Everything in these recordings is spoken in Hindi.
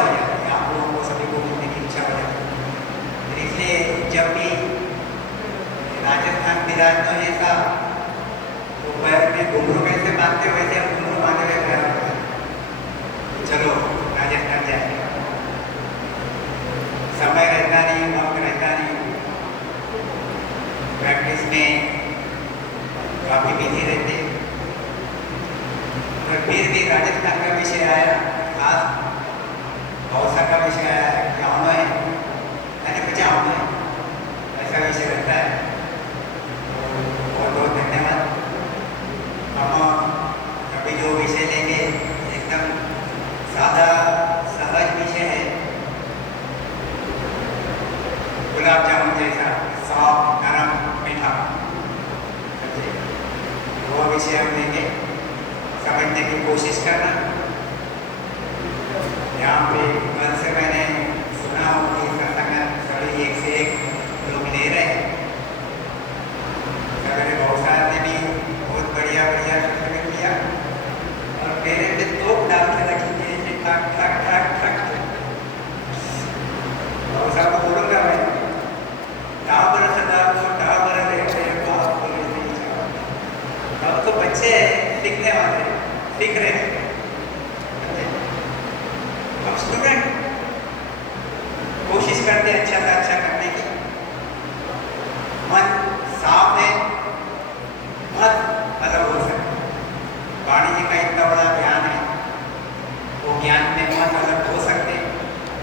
इच्छा हो जाती है, आप लोगों को सभी को मिलने की इच्छा हो जाती है। तो इसलिए जब भी राजस्थान विराज तो ऐसा तो पैर में घुंघरू कैसे बांधते वैसे हम घुंघरू बांधे हुए खड़ा होता है। चलो राजस्थान जाएंगे, समय रहता नहीं, वक्त रहता नहीं, प्रैक्टिस में काफ़ी बिजी रहते। पर फिर भी राजस्थान का विषय आया, खास भौसा का विषय आया कि आना है यानी बचाना है, ऐसा विषय रहता है। तो बहुत बहुत धन्यवाद। हम अभी जो विषय लेंगे एकदम सादा सहज विषय है, गुलाब जामुन जैसा सॉफ्ट नरम मीठा, वो विषय हम लेंगे, समझने की कोशिश करना। यहाँ पे कल से मैंने सुना हो कि सत्संग सभी एक से एक लोग ले रहे हैं। सवेरे बहुत ने भी बहुत बढ़िया बढ़िया सत्संग किया और मेरे पे तोप डाल के रखी थी ऐसे ठक ठक ठक ठक। बहुत को बोलूँगा मैं, डाबर सदा को डाबर रहते बाप बोले नहीं जाओ। अब तो बच्चे सीखने वाले सीख रहे हैं, हम स्टूडेंट कोशिश करते हैं अच्छा से अच्छा करने की। मन साफ है, मत अलग हो सकते। वाणी जी का इतना बड़ा ज्ञान है, वो ज्ञान में मत अलग हो सकते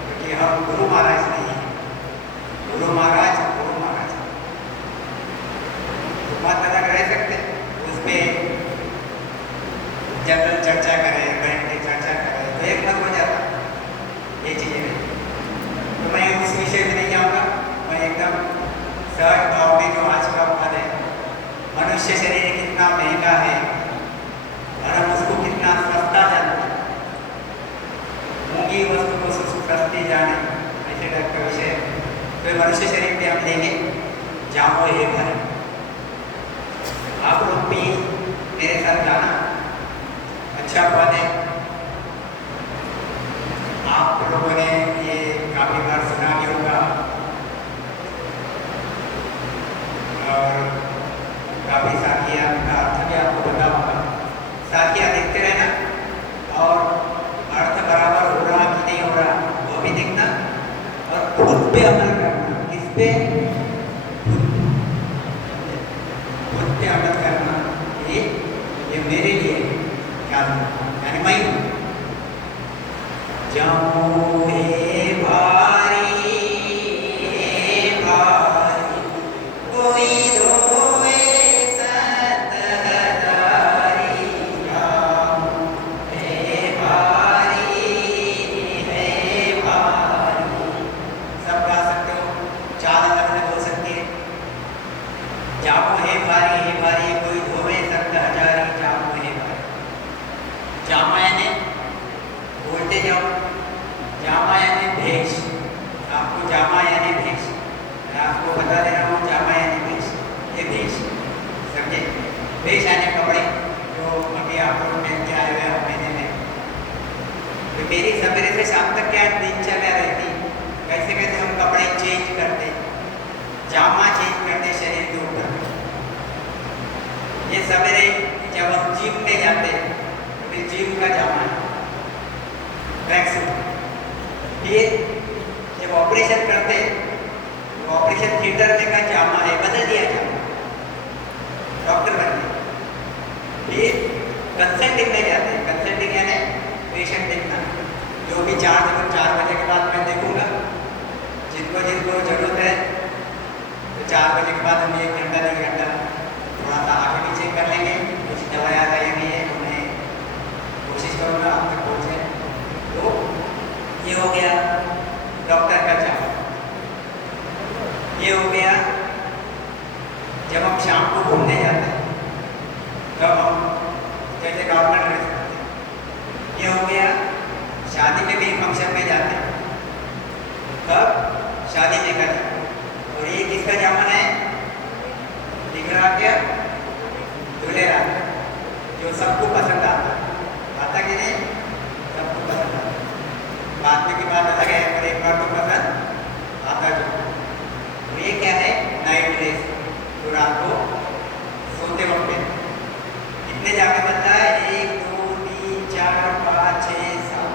क्योंकि हम गुरु महाराज नहीं हैं। गुरु महाराज तो मत अलग रह सकते, उसमें जनरल चर्चा करें, बैठ के चर्चा करें तो एक मत हो जाता, ये चीज़ें। तो मैं उस विषय में नहीं जाऊँगा, मैं एकदम सहज भाव में जो आज का पद है, मनुष्य शरीर कितना महंगा है और हम उसको कितना सस्ता जानते हैं, मूंगी वस्तु को सस्ती जाने, ऐसे टाइप का विषय। तो मनुष्य शरीर पे हम लेंगे जामो ये भर। आप लोग भी मेरे साथ गाना, अच्छा पद है। आप लोगों ने ये काफ़ी बार सुना भी होगा और काफ़ी साखियाँ का अर्थ भी आपको पता होगा। साखियाँ देखते रहना और अर्थ बराबर हो रहा कि नहीं हो रहा वो भी देखना और खुद पे अमल करना। किस पे? खुद पे अमल करना। ये मेरे लिए क्या यानी मैं जाऊँ हे भारी कोई धोए सत हजारी। जाऊँ हे भारी सब गा सकते हो, चार अलग अलग हो सकती है। जाऊँ हे भारी कोई धोए सत हजारी। जाऊँ हे भारी, जामा यानी बोलते जाओ, जामा यानी भेष। आपको जामा यानी भेष, मैं आपको बता दे रहा हूँ जामा यानी भेष, ये भेष समझे। भेष यानी कपड़े जो अभी आप लोग पहन के आए हुए हैं महीने में। तो मेरी सवेरे से शाम तक क्या दिनचर्या रहती, कैसे कैसे हम कपड़े चेंज करते, जामा चेंज करते शरीर के ऊपर। ये सवेरे जब हम जिम में जाते तो फिर जिम का जामा है ट्रैक सूट। फिर जब ऑपरेशन करते तो ऑपरेशन थिएटर में का जामा है बदल दिया जामा, डॉक्टर बन गए। फिर कंसल्टिंग में जाते हैं, कंसल्टिंग यानी पेशेंट देखना, जो भी 4 बजे के बाद मैं देखूंगा, जिनको जिनको जरूरत है तो 4 बजे के बाद हम 1 घंटा 1.5 घंटा थोड़ा सा आगे पीछे कर लेंगे। कुछ दवाइयाँ रहेंगी है, उन्हें कोशिश करूँगा आप तक पहुँचे। तो ये हो गया डॉक्टर का जामा। ये हो गया जब हम शाम को घूमने जाते हैं, तब हम जैसे नॉर्मल ड्रेस करते हैं। ये हो गया शादी में कहीं फंक्शन में जाते हैं, तब शादी में का जामा। और ये किसका जामा है? दिखरा के दूल्हे रात, जो सबको पसंद आता कि नहीं? सबको पसंद आता। बाद में की बात अलग है, पर एक बार तो पसंद आता जो। तो ये क्या है? नाइट ड्रेस, जो रात को सोते वक्त पहनते हैं। कितने जामे बनता है? 1 2 3 4 5 6 7।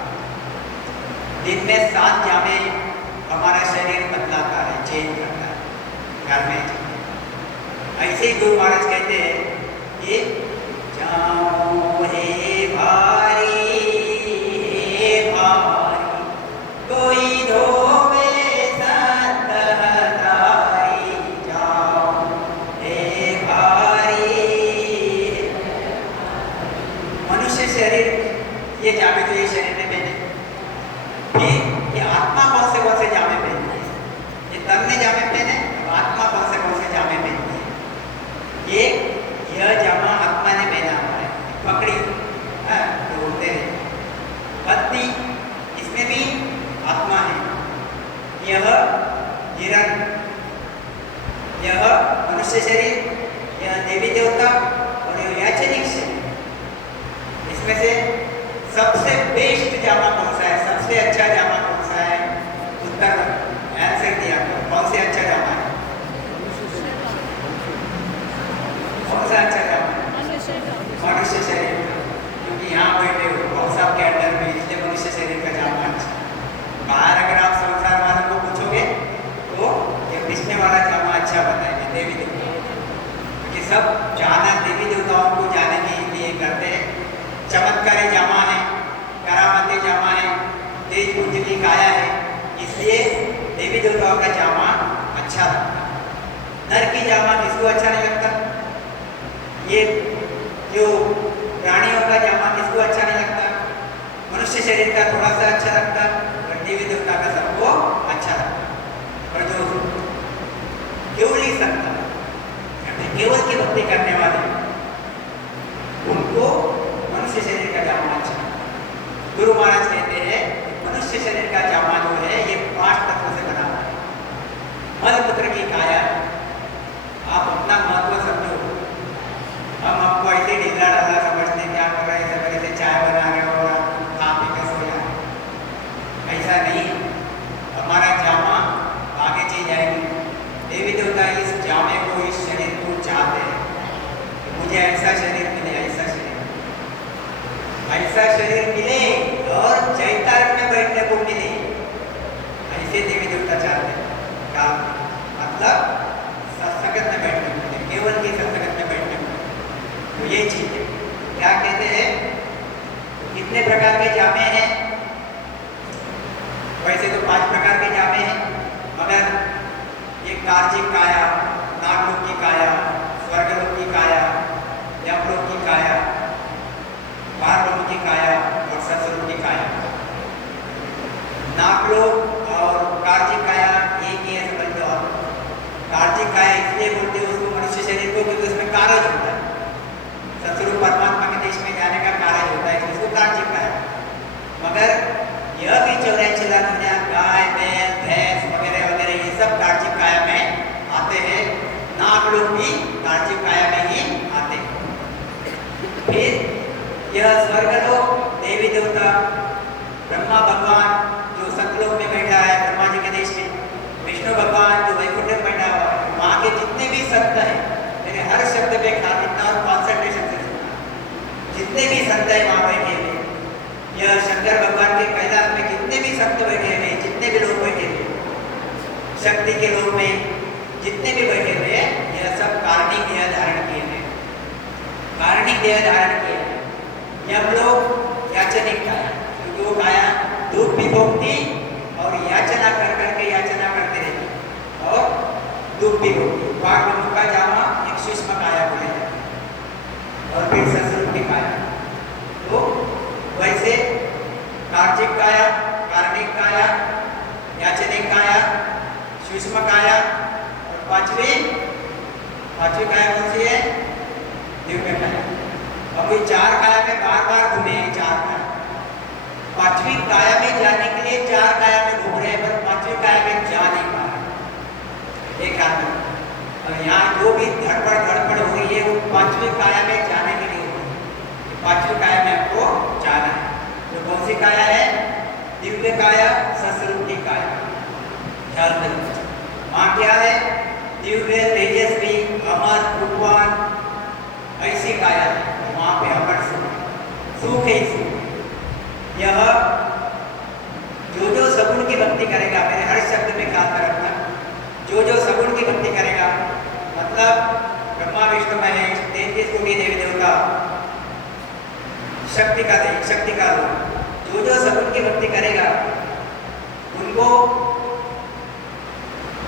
दिन में 7 जामे हमारा शरीर बदलाता है, चेंज करता है, गारमेंट। ऐसे ही गुरु महाराज कहते हैं ये जाओ हे भारी, हे भारी कोई धोवे संत हतारी, जाओ हे भारी। मनुष्य शरीर ये जामे तो ये शरीर में पहने, फिर ये आत्मा कौन से जामे पहनती है? ये तन ने जामे पहने, अब आत्मा कौन से जामे पहनती है? ये यह जामा आत्मा ने पहना हुआ है, पकड़ी तो बोलते हैं पत्नी, इसमें भी आत्मा है। यह हिरण, यह मनुष्य शरीर, यह देवी देवता और यह याचनिक शरीर। इसमें से सबसे बेस्ट जामा कौन सा है? सबसे अच्छा जामा कौन सा है? उत्तर आंसर दिया, कौन से अच्छा जामा है? कौन सा अच्छा जामा है? मनुष्य शरीर, क्योंकि यहाँ बैठे हो और सबके अंदर में, इसलिए मनुष्य शरीर का जामा अच्छा। बाहर अगर आप संसार वालों को पूछोगे तो ये पिछले वाला जामा अच्छा बताएंगे, देवी देवता, क्योंकि सब जाना देवी देवताओं को जाने के लिए करते हैं। चमत्कारी जामा है, करामती जामा है, तेज पुंज की काया है, इसलिए देवी देवताओं का जामा अच्छा लगता है। नर की जामा किसको अच्छा नहीं लगता? ये जो प्राणियों का जामा किसको अच्छा नहीं लगता? मनुष्य शरीर का थोड़ा सा अच्छा लगता, और देवी देवता का सबको अच्छा लगता। और जो केवली संत, केवल की भक्ति करने वाले, उनको मनुष्य शरीर का जामा अच्छा। गुरु महाराज कहते हैं मनुष्य शरीर का जामा जो है ये 5 तत्वों से बना हुआ है। मलमूत्र की काया, आप अपना महत्व समझो। हम आपको ऐसे ढीला ढाला समझते क्या कर रहे हैं, सब ऐसे चाय बना रहे हो और खा पी कर सो जाए, ऐसा नहीं। हमारा जामा आगे चीज जाएगी। देवी देवता इस जामे को, इस शरीर को चाहते हैं, मुझे ऐसा शरीर मिले, ऐसा शरीर मिले और चैतन्य में बैठने को मिले, ऐसे देवी देवता चाहते हैं। क्या मतलब? सत्संगत में बैठने को मिले, केवल की सत्संगत में बैठने को मिले। तो ये चीज है। क्या कहते हैं? कितने प्रकार के जामे हैं? वैसे तो 5 प्रकार के जामे हैं, मगर ये कार्जिक काया, नागलोक की काया, स्वर्गलोक की काया, यमलोक की काया, बारलोक की काया और सत्सलोक की काया। नागलोक और कार्जिक काया एक ही है, समझ लो आप। कार्जिक काया इसलिए बोलते हैं उसको मनुष्य शरीर को, क्योंकि उसमें कारज होता है। सत्स्वरूप परमात्मा के देश में जाने का कारज होता है, इसको कार्जिक काया। मगर यह भी 84 लाख दुनिया, गाय बैल भैंस वगैरह वगैरह, ये सब कार्जिक काया में आते हैं। नागलोक भी कार्जिक काया में ही आते हैं। फिर यह स्वर्गलोक, देवी देवता, ब्रह्मा भगवान जो सतलोक में बैठा है, ब्रह्मा जी के देश में, विष्णु भगवान जो वैकुंठ में बैठा हुआ है, वहाँ के जितने भी संत हैं, मैंने हर शब्द पे ख्याल रखना और कॉन्सेंट्रेशन से सुनना। जितने भी संत हैं वहाँ बैठे हुए, यह शंकर भगवान के कैलाश में जितने भी संत बैठे हुए, जितने भी लोग बैठे हुए, शक्ति के लोग में जितने भी बैठे हुए हैं, यह सब कारणिक देह धारण किए हैं, कारणिक देह धारण किए हैं। यमलोक याचनिक काया, क्योंकि वो काया धूप विभक्ति और याचना कर करके याचना करते रहते, और धूप विभक्ति वाग्मुख का जामा एक सूक्ष्म काया बोले जाते हैं, और फिर सत्स्वरूप की काया। तो वैसे कार्जिक काया, कारणिक काया, याचनिक काया, सूक्ष्म काया, और पांचवी काया कौन सी है? दिव्य काया। अब ये 4 काया में बार बार घूमे हैं, 4 काया। 5वीं काया में जाने के लिए 4 काया में घूम रहे हैं, पर 5वीं काया में जा नहीं पा रहे। एक आदमी, और यहाँ जो भी धड़पड़ हो रही है वो 5वीं काया में जाने के लिए हो रही है। 5वीं काया में आपको जाना है। तो कौन सी काया है? दिव्य दिव्य काया, सस्वरूप की काया। ख्याल करें, माँ क्या है? दिव्य, तेजस्वी, अमर, रूपवान, ऐसी काया है। वहाँ पे अमर सुख है, सुख। यह जो सगुण की भक्ति करेगा, मेरे हर शब्द में ख्याल रखना, जो सगुण की भक्ति करेगा, मतलब ब्रह्मा विष्णु महेश 33 कोटि देवी देवता, शक्ति का रूप, जो सगुण की भक्ति करेगा उनको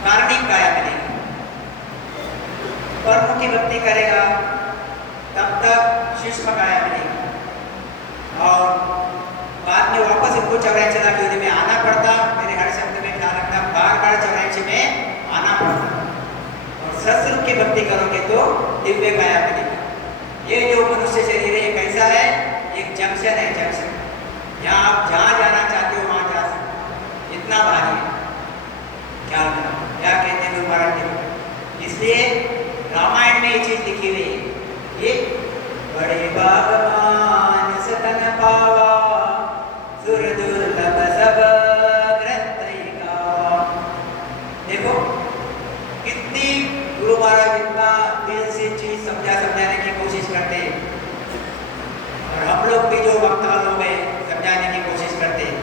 कारणिक काया मिलेगी। कर्म की भक्ति करेगा तब तक सूक्ष्म काया मिलेगी, और बाद में वापस इनको 84 लाख योनि में आना पड़ता। मेरे हर शब्द में ख्याल रखना, बार 84 में आना पड़ता। और सस्वरूप की भक्ति करोगे तो दिव्य काया मिलेगी। ये जो मनुष्य शरीर है, कैसा है? एक जंक्शन है, जंक्शन। यहाँ आप जहाँ जाना चाहते हो वहाँ जा सकते, इतना भारी है। क्या कहते हैं गुरु महाराज जी? इसलिए रामायण में ये चीज लिखी हुई है। ये बड़े बागवान सतन पावा, सुर दुर्लभ सब ग्रंथ गावा। देखो कितनी गुरु महाराज इतना दिल से चीज समझाने की कोशिश करते हैं, और हम लोग भी जो वक्ता लोग हैं समझाने की कोशिश करते हैं,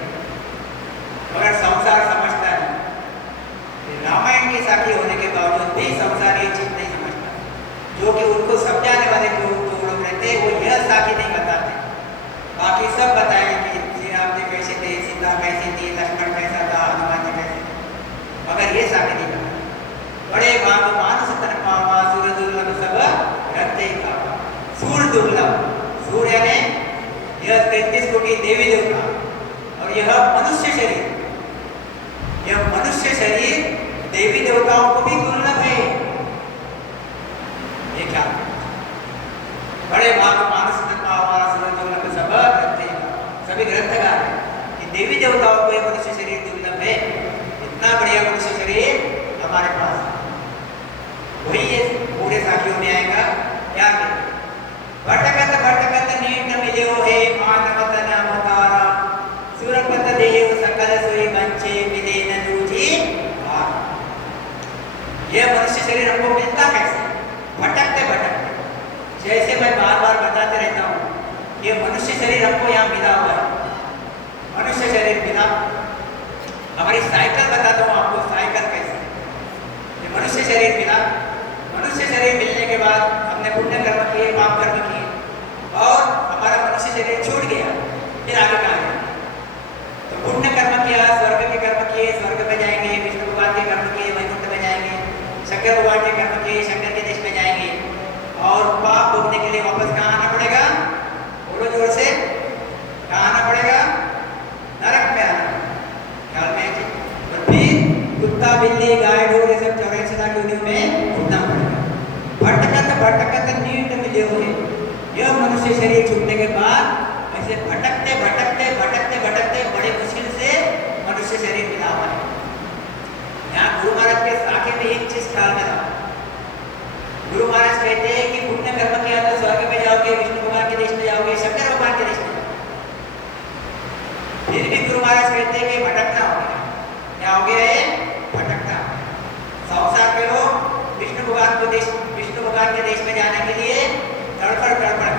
मगर संसार समझता नहीं। रामायण के साथी होने के बावजूद भी संसार ये चीज नहीं समझता। जो कि उनको समझाने वाले जो लोग रहते हैं, वो यह साथी नहीं बताते, बाकी सब बताएंगे कि श्री राम जी कैसे थे, सीता कैसी थी, लक्ष्मण कैसा था, हनुमान जी कैसे थे, मगर ये साथी नहीं बताते। बड़े बागवान सतन पावा, सूर दुर्लभ सब ग्रंथ गावा। सूर दुर्लभ, सूर यानी यह 33 कोटि देवी देवता, और यह मनुष्य शरीर, यह मनुष्य शरीर देवी देवताओं को भी दुर्लभ है। ये क्या? बड़े भाग मानस दुर्लभ सब ग्रंथ, सभी ग्रंथकार है कि देवी देवताओं को यह मनुष्य शरीर दुर्लभ है। इतना बढ़िया मनुष्य शरीर हमारे पास है। वही ये पूरे साखियों में आएगा। क्या कहते? भटकत भटकत नीट मिल्यो है, मानव तन अवतारा, सुरपत देव सकल सोई बंचे मिले न दूजी। यह मनुष्य शरीर हमको मिलता कैसे? भटकते भटकते। जैसे मैं बार बार बताते रहता हूँ, ये मनुष्य शरीर हमको यहाँ मिला हुआ है, मनुष्य शरीर मिला। हमारी साइकिल बताता हूँ आपको, साइकिल कैसे? ये मनुष्य शरीर मिला। मनुष्य शरीर मिलने के बाद हमने पुण्य कर्म किए, पाप कर्म किए, और हमारा मनुष्य शरीर छूट गया। फिर आगे कहाँ गया? तो पुण्य कर्म किया, स्वर्ग के कर्म किए, स्वर्ग में जाएंगे, विष्णु भगवान के कर्म किए, वैकुंठ में जाएंगे, शंकर भगवान के कर्म किए, शंकर के देश में जाएंगे, और पाप भोगने के लिए वापस कहाँ आना पड़ेगा? बोलो जोर से, कहाँ आना पड़ेगा? नरक में आना। ख्याल में है? और फिर कुत्ता, बिल्ली, गाय, डोर, ये सब 84 लाख योनियों में घूमना पड़ेगा। भटकत भटकत नीट मिले हुए, यह मनुष्य शरीर छूटने के बाद ऐसे भटकते भटकते भटकते भटकते बड़े मुश्किल से मनुष्य शरीर मिला हुआ है। यहाँ गुरु महाराज के साखे में एक चीज ख्याल में रखो। गुरु महाराज कहते हैं कि पुण्य कर्म किया तो स्वर्ग में जाओगे, विष्णु भगवान के देश में जाओगे, शंकर भगवान के देश में जाओगे। फिर भी गुरु महाराज कहते हैं कि भटकना हो गया। क्या हो गया? है भटकना। संसार के लोग विष्णु भगवान के देश में जाने के लिए तड़फड़ करते,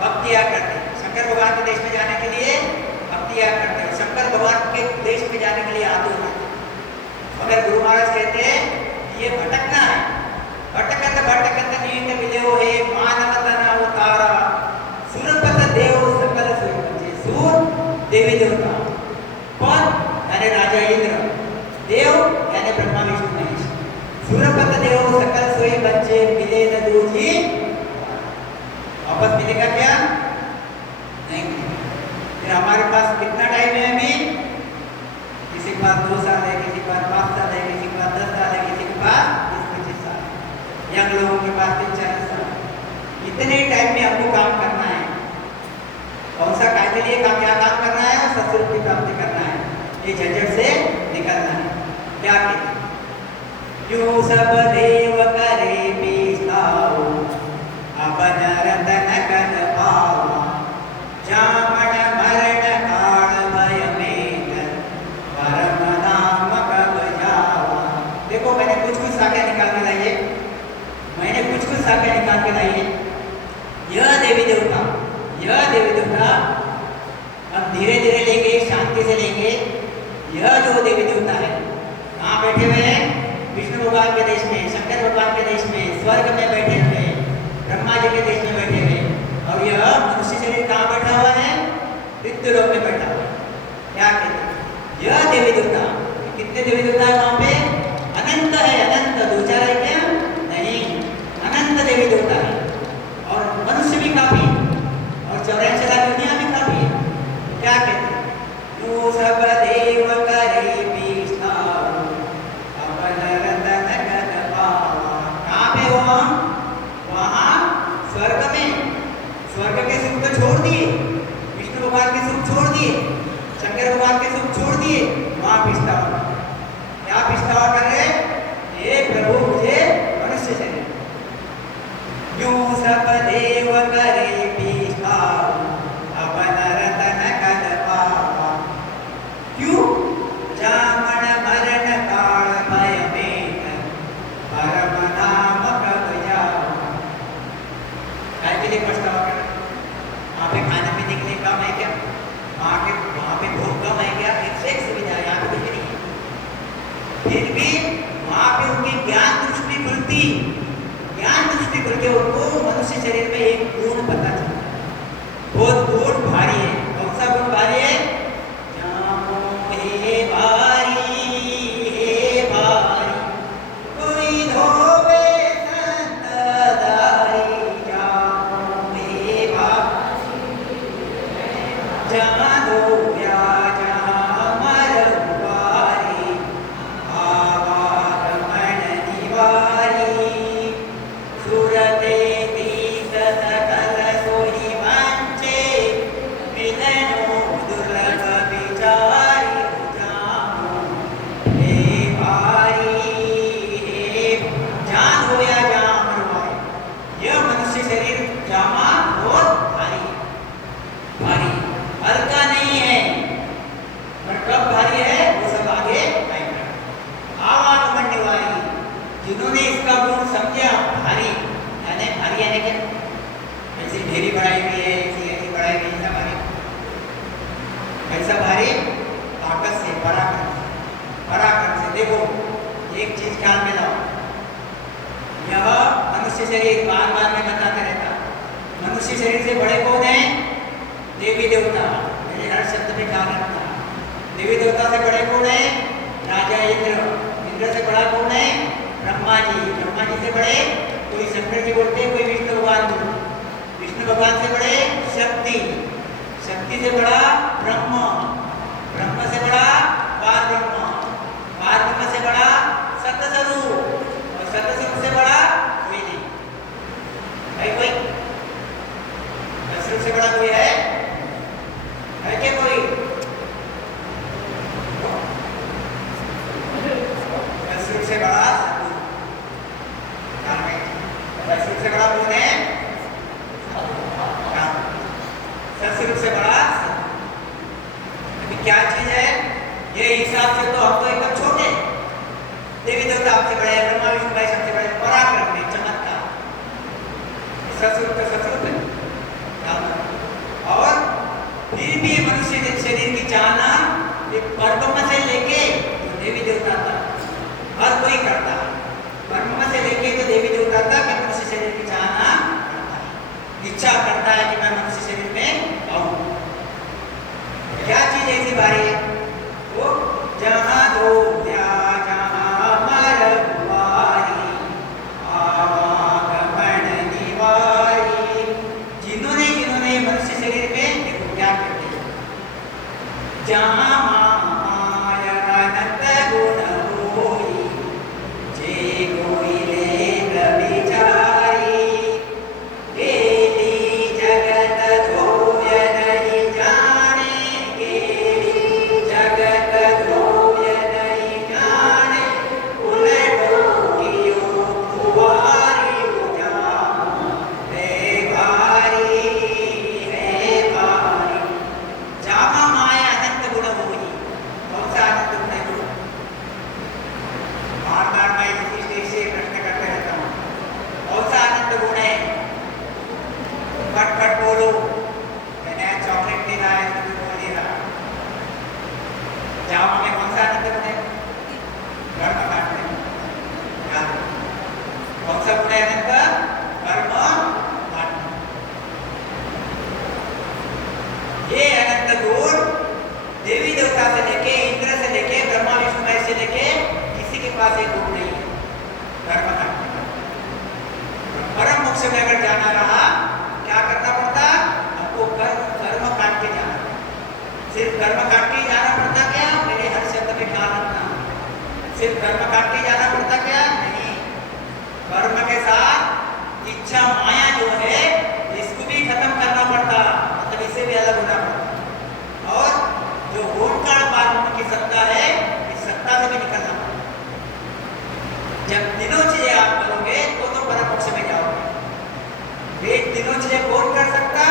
भक्तियां करते, शंकर भगवान के देश में जाने के लिए भक्तियां करते, और शंकर भगवान के देश में जाने के लिए आतुर रहते। मगर गुरु महाराज कहते हैं कि ये भटकना है। भटकत भटकत नीट मिल्यो है, मानव तन अवतारा, सुरपत देव सकल सोई बंचे। सूर देवी देवता, कौन? यानी राजा इंद्र, देव यानी ब्रह्मा विष्णु महेश, सुरपत देव सकल सोई बंचे मिले न दूजी। वापस मिलेगा क्या? नहीं। फिर हमारे पास कितना टाइम है अभी? किसी के पास 2 साल है, किसी के पास 5 साल है, किसी के पास 10 साल है, किसी के पास 20-25 साल है, यंग लोगों के पास 3-4 साल है। इतने टाइम में हमको काम करना है। कौन सा काम के लिए क्या काम करना है? सत्संग की प्राप्ति करना है, ये झंझट से निकलना है। क्या कहते? यूं सब देव करे बिसाओ, अपन रतन कन पाओ, जामन मरण काल भय में यह जो देवी देवता है कहाँ बैठे हुए हैं? विष्णु भगवान के देश में, शंकर भगवान के देश में, स्वर्ग में बैठे हुए, ब्रह्मा जी के देश में बैठे हुए। और यह मनुष्य शरीर कहाँ बैठा हुआ है? मृत्यु लोक में बैठा हुआ है। क्या कहते हैं? यह देवी देवता, कितने देवी देवता है वहां पे? अनंत है, अनंत। दो चार है क्या? नहीं, अनंत देवी देवता है। और मनुष्य भी काफी, और 84 लाख दुनिया भी काफी है। क्या कहते हैं? यो सब देव करे विष्णाु, अपन रतन गद पावा। कहाँ पे हो हम? वहाँ स्वर्ग में। स्वर्ग के सुख तो छोड़ दिए, विष्णु भगवान के सुख छोड़ दिए, शंकर भगवान के सुख छोड़ दिए, वहाँ पिछतावा। क्या पिछतावा कर रहे? ये प्रभु मुझे मनुष्य शरीर। यो सब देव करे विष्णाु, अपन रतन गद पावा। क्यों? जामन मरण काल भय में, परम नाम कब जाओ। काय के लिए पछतावा कर? वहाँ पे खाने पीने के लिए कम है क्या? वहाँ पे भोग कम है क्या? एक से एक सुविधा है, यहाँ पे कुछ नहीं है। फिर भी वहाँ पे उनकी ज्ञान दृष्टि खुलती, ज्ञान दृष्टि खुल के उनको मनुष्य शरीर में एक गुण पता चलता है। बहुत गुण भारी है। कौन सा गुण भारी है? जामो हे भारी, हे भारी, कोई धोवे संत दारी। जामो हे भारी, जहाँ धोया जहाँ मरवारी, आवागमन निवारी। सुरते तीस सकल सोई वंचे, मिलनो दुर्लभ विचारी। जामो हे भारी, हे जहाँ धोया जहाँ मरवारी। यह मनुष्य शरीर जामा बहुत भारी, भारी, हल्का नहीं है। पर कब भारी है वो सब आगे आएगा। आवागमन निवारी, जिन्होंने इसका गुण समझा, भारी यानी भारी यानी क्या? ऐसी ढेरी बढ़ाई हुई है, ऐसी बढ़ाई हुई है, भारी। ऐसा भारी ताकत से, पराक्रम से, पराक्रम से। देखो एक चीज ख्याल में लाओ, यह मनुष्य शरीर बार बार में बताते रहता, मनुष्य शरीर से बड़े कौन है? देवी देवता। मेरे हर शब्द में ख्याल रखना। देवी देवता से बड़े कौन है? राजा इंद्र। इंद्र से बड़ा कौन है? ब्रह्मा जी। ब्रह्मा जी से बड़े कोई शंकर जी बोलते हैं, कोई विष्णु भगवान बोलते। विष्णु भगवान से बड़े शक्ति। शक्ति से बड़ा ब्रह्म। ब्रह्म से बड़ा पार ब्रह्म। पार ब्रह्म से बड़ा सतस्वरूप। और सतस्वरूप से बड़ा कोई नहीं है। कोई सतस्वरूप से बड़ा कोई है क्या? कोई सतस्वरूप से बड़ा सतस्वरूप से बड़ा कौन है? सतस्वरूप से बड़ा अभी क्या चीज है? ये हिसाब से तो हम तो एकदम छोटे। देवी देवता आपसे बड़े हैं, ब्रह्मा विष्णु भाई सबसे बड़े। पराक्रम में चमत्कार, सतस्वरूप का सतस्वरूप है। और फिर भी मनुष्य के शरीर की चाहना परब्रह्म से लेके तो देवी देवता तक हर कोई करता है। ब्रह्म से लेके तो देवी देवता तक मनुष्य शरीर की चाहना करता है, इच्छा करता है कि मैं मनुष्य शरीर में आऊं। क्या चीज ऐसी भारी है? वो जहाँ धोया जहाँ मरवारी, आवागमन निवारी। जिन्होंने जिन्होंने मनुष्य शरीर में, देखो क्या करते हैं, सिर्फ कर्म काट के जाना पड़ता क्या? नहीं, कर्म के साथ इच्छा माया जो है इसको भी खत्म करना पड़ता, मतलब इससे भी अलग होना पड़ता। और जो ओंकार परब्रह्म की सत्ता है इस सत्ता से भी निकलना पड़ता। जब तीनों चीजें आप करोगे तो परम मोक्ष में जाओगे। वे तीनों चीजें कौन कर सकता?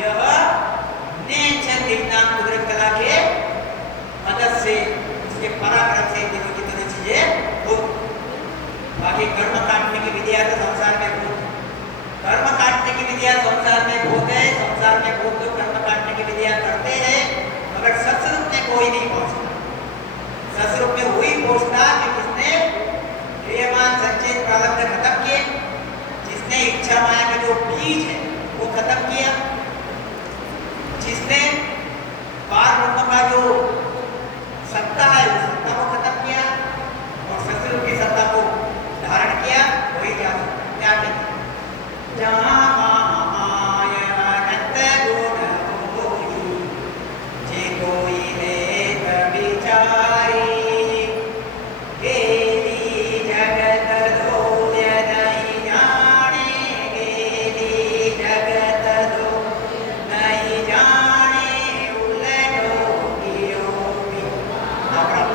यह नेचर विज्ञान कुदरत कला के मदद से, उसके पराक्रम से तीनों की तीनों चीजें हो। बाकी कर्म काटने की विधियां तो संसार में बहुत, कर्म काटने की विधियां संसार में बहुत है। संसार में बहुत लोग कर्म काटने की विधियां करते हैं, मगर सत्स्वरूप में कोई नहीं पहुंचता। सत्स्वरूप में वही पहुंचता कि जिसने क्रियमान संचित प्रारब्ध खत्म किए, जिसने इच्छा माया का जो बीज है वो खत्म किया, जिसने पार ब्रह्म का जो सत्ता है उस सत्ता को खत्म किया और सत्स्वरूप की सत्ता को धारण किया, वही जा सकता। क्या कहते? जहाँ माया अनंत गुण होई, जे कोई वेद विचारी, गेली जगत धोय नहीं जाने, गेली जगत धोय नहीं जाने, उलटो कियो भी भारी।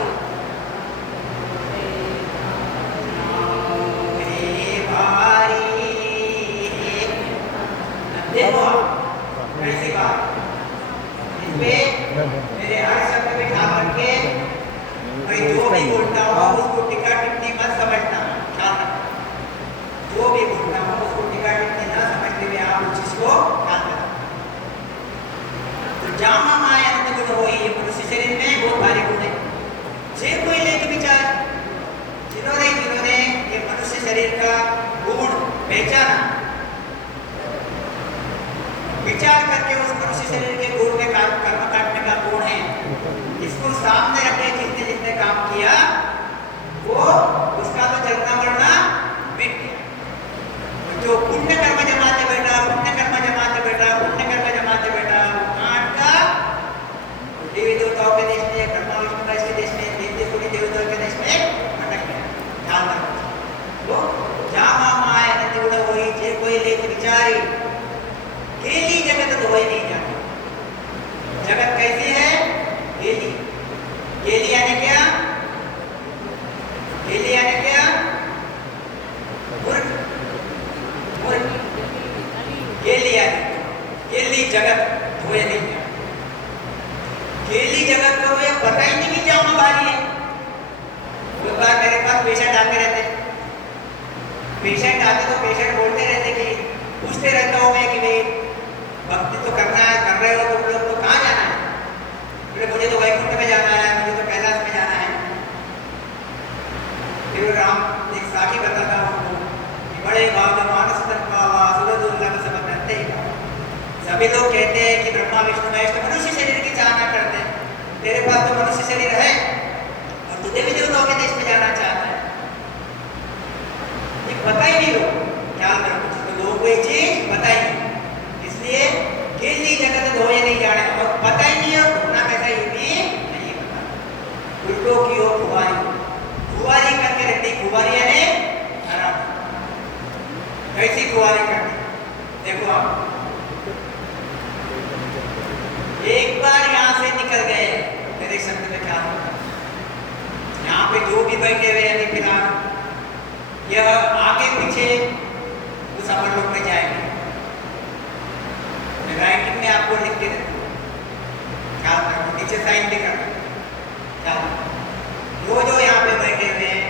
देखो ऐसी बात इसमें मेरे हर शब्द में ख्याल रखे, भाई जो भी बोलता हूँ उसको टिक्का टिप्पणी मत समझना, ख्याल रखना। जो भी बोलता हूँ उसको टिक्का टिप्पणी न समझते हुए आप उस चीज को ख्याल रखना। तो जामा माया अनंत गुण होई, ये मनुष्य शरीर में बहुत भारी गुण है। जे कोई लेके विचार, जिन्होंने ये मनुष्य शरीर का गुण पहचाना, विचार करके उस मनुष्य शरीर के गुण में कर्म काटने का गुण है, इसको सामने रखे, जिसने जिसने काम किया वो उसका तो जलना मरना मिट गया। जो पुण्य कर्म जमाते बैठा, पुण्य कर्म जमाते बैठा, पुण्य कर्म जमाते बैठा, काट का देवी देवताओं के देश में, ब्रह्मा विष्णु महेश के देश में, देवी देवताओं के देश में भटक गया। ध्यान रखो। वो जामा माया अनंत गुण होई, जे कोई लेख विचारी, गेली जगत धोए नहीं जाती। जगत कैसी है? गेली। गेली यानी क्या? गेली यानी क्या? मूर्ख, मूर्ख। गेली यानी गेली जगत धोए नहीं जाती। गेली जगत को ये पता ही नहीं कि जामा भारी है। एक बार मेरे पास पेशेंट आते रहते, पेशेंट आते तो पेशेंट बोलते रहते कि पूछते रहता हूँ मैं कि भाई भक्ति तो करना है, कर रहे हो तुम लोग, तो कहाँ जाना है? बोले मुझे तो वैकुंठ में जाना है, मुझे तो कैलाश में जाना है। फिर राम एक साखी बताता हूँ उनको कि बड़े भाग मानस दुर्लभ सब करते ही। सभी लोग कहते हैं कि ब्रह्मा विष्णु महेश तो मनुष्य शरीर की चाहना करते हैं, तेरे पास तो मनुष्य शरीर है और तू देवी देवताओं के देश में जाना चाहता है। ये पता ही नहीं लोग, ख्याल रखो, तो लोगों को ये चीज पता ही नहीं, इसलिए गेली जगत धोए नहीं जाने, और पता ही नहीं है घूमना कैसा ये भी नहीं पता। उल्टो की ओर खुबारी, खुबारी करके रहती। खुबारी यानी हराम। कैसी खुबारी करती? देखो आप एक बार यहाँ से निकल गए, मेरे शब्द में क्या होता, यहाँ पे जो भी बैठे हुए हैं फिलहाल, यह आगे पीछे उस अमर लोक में जाएंगे। राइटिंग में आपको लिख के देता हूँ, ख्याल रखो, नीचे साइन भी करना। जो यहाँ पे बैठे हुए हैं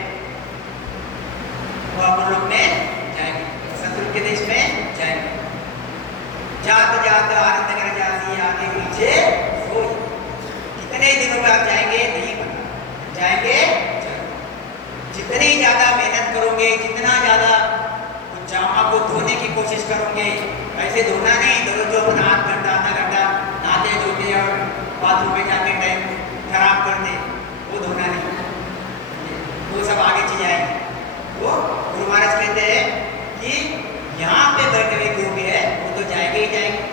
वो अमर लोक में जाएंगे, सतयुग के देश में जाएंगे। जात जात आनंद कर जाती, आगे पीछे सोई। कितने दिनों में आप जाएंगे नहीं पता, जाएंगे जितनी ज्यादा मेहनत करोगे, जितना ज्यादा उस जामा को धोने की कोशिश करोगे, ऐसे धोना नहीं, रोज जो अपना आध घंटा आधा घंटा नहाते धोते और बाथरूम में जाके टाइम खराब कर दे, वो धोना नहीं, वो सब आगे चीज आएगी। वो गुरु महाराज कहते हैं कि यहाँ पे बैठे हुए जो भी है वो तो जाएंगे ही जाएंगे,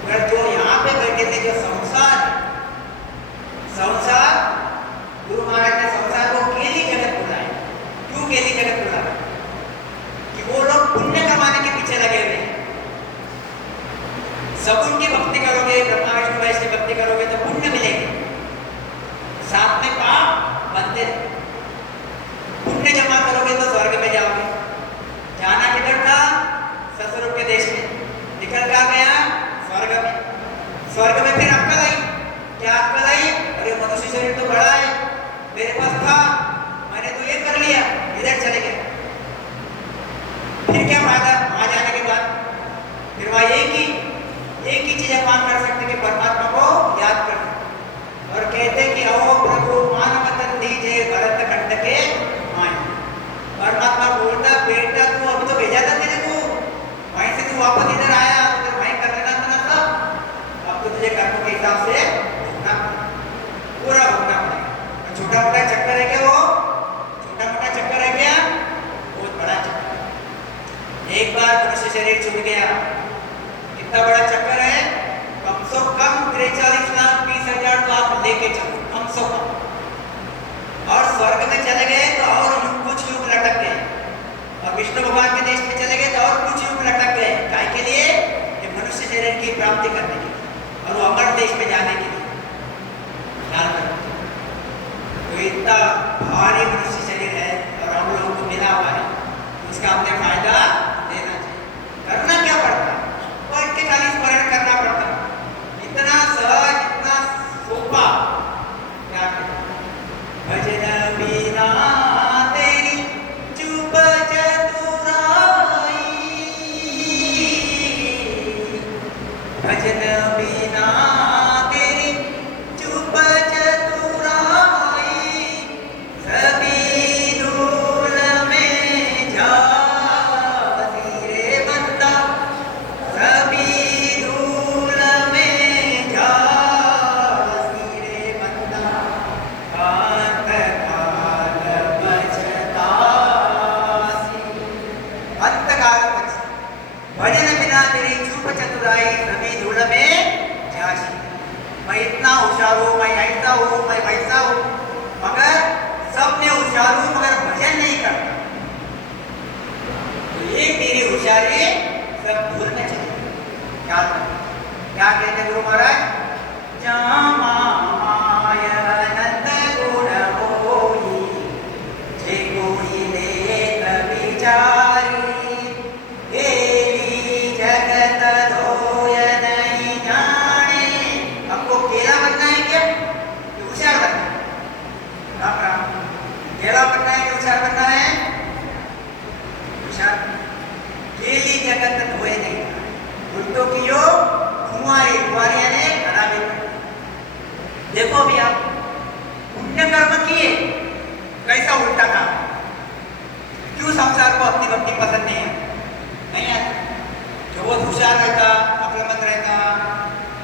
मगर जो यहाँ पे बैठे थे, जो संसार, गुरु महाराज ने संसार को सर्टिफिकेट तो बड़ा है, मेरे पास था, मैंने तो ये कर लिया, इधर चले गए। फिर क्या फायदा वहां जाने के बाद? फिर वहां एक ही चीज हम कर सकते कि परमात्मा को याद कर सकते और कहते कि ओ प्रभु मानवतन दीजिए भरत खंड के माए। परमात्मा बोलता बेटा तू अभी तो भेजा था तेरे को, वहीं से तू वापस इधर आया तो फिर वहीं कर लेना था ना सब, अब तो तुझे कर्मों के हिसाब से भुगतना पूरा भुगतना पड़ेगा। छोटा मोटा चक्कर है क्या? वो छोटा मोटा चक्कर है क्या? बहुत बड़ा चक्कर। एक बार मनुष्य शरीर छूट गया, कितना बड़ा चक्कर है, कम से कम 43,20,000 तो आप लेके चलो कम से कम। और स्वर्ग में चले गए तो और कुछ युग लटक गए, और विष्णु भगवान के देश में चले गए तो और कुछ युग लटक गए। काय के लिए? ये मनुष्य शरीर की प्राप्ति करने के लिए और वो अमर देश में जाने के लिए। ख्याल करो, तो इतना भारी मनुष्य शरीर है और हम लोगों को मिला हुआ है, उसका हमने फायदा लेना चाहिए। करना क्या पड़ता है? पढ़ के खाली स्मरण करना पड़ता है, इतना सहज, इतना सोपा। क्या भजन बिना तेरी चुप चतुराई, भजन बिना तेरी चुप चतुराई, सभी धूल में जाती रे बंदा, सभी धूल में जाती रे बंदा, कांत काल बचतासी, अंत काल बच। भजन बिना तेरी चुप चतुराई, सभी धूल में जासी। मैं इतना होशियार हूँ, मैं ऐसा हूँ, मैं वैसा हूँ, मगर सब में होशियार हूँ मगर भजन नहीं करता, तो ये तेरी होशियारी सब भूल में चली। क्या कहते गुरु महाराज? जामा माया नंद गुण होई, जे कोई लेत विचारी, केली जगत धोय नहीं जाने। हमको केला बनना है क्या? होशियार बनना है? राम राम, केला बनना है कि होशियार बनना है? होशियार। केली जगत धोए नहीं जाने, उल्टो की यो कुंवारिया ने खड़ा भी। देखो अभी आप पुण्य कर्म किए, कैसा उल्टा काम। क्यों संसार को अपनी भक्ति पसंद नहीं है? नहीं आती। जो वो होशियार रहता, अक्लमंद रहता,